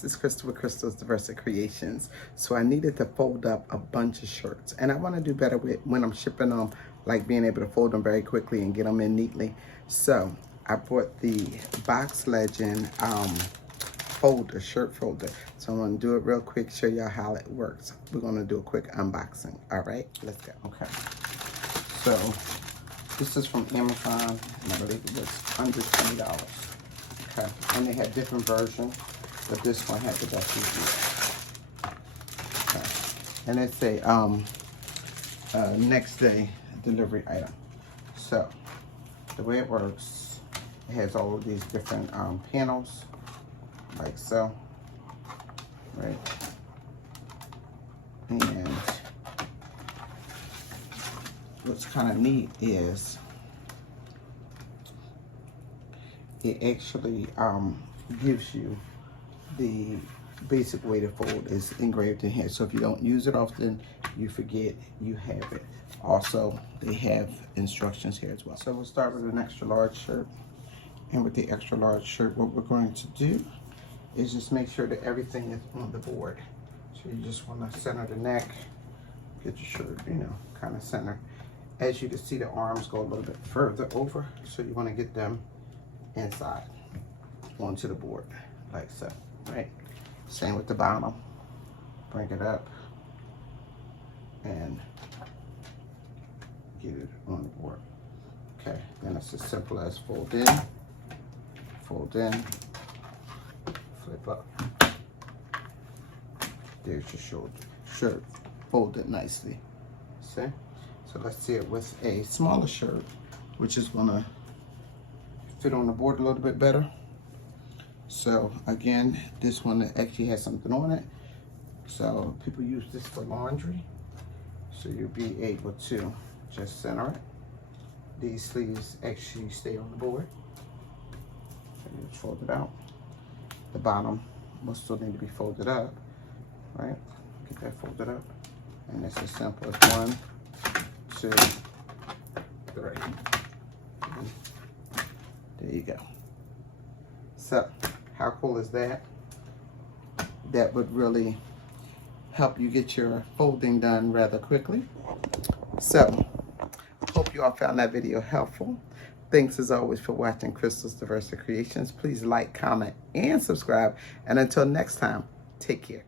this is Crystal with Crystal's Diversity Creations. So I needed to fold up a bunch of shirts, and I want to do better with when I'm shipping them, like being able to fold them very quickly and get them in neatly. So I bought the BoxLegend folder, shirt folder. So I'm going to do it real quick, show y'all how it works. We're going to do a quick unboxing. All right, let's go. Okay, so this is from Amazon, and I believe it was under $20. Okay, and they had different versions, but this one had the best review. Okay, and it's a next day delivery item. So the way it works, it has all of these different panels, like so, right? And what's kind of neat is it actually gives you the basic way to fold is engraved in here. So if you don't use it often, you forget, you have it. Also, they have instructions here as well. So we'll start with an extra large shirt. And with the extra large shirt, what we're going to do is just make sure that everything is on the board. So you just want to center the neck, get your shirt, you know, kind of center. As you can see, the arms go a little bit further over, so you want to get them inside onto the board, like so, right? Same with the bottom. Bring it up and get it on the board. Okay, then it's as simple as fold in, flip up. There's your shirt folded nicely. See? So let's see it with a smaller shirt, which is gonna fit on the board a little bit better. So again, this one actually has something on it. So people use this for laundry. So you'll be able to just center it. These sleeves actually stay on the board. So you fold it out. The bottom will still need to be folded up, right? Get that folded up. And it's as simple as 1, 2, 3. There you go. So, how cool is that? That would really help you get your folding done rather quickly. So, hope you all found that video helpful. Thanks as always for watching Crystal's Diversity Creations. Please like, comment, and subscribe. And until next time, take care.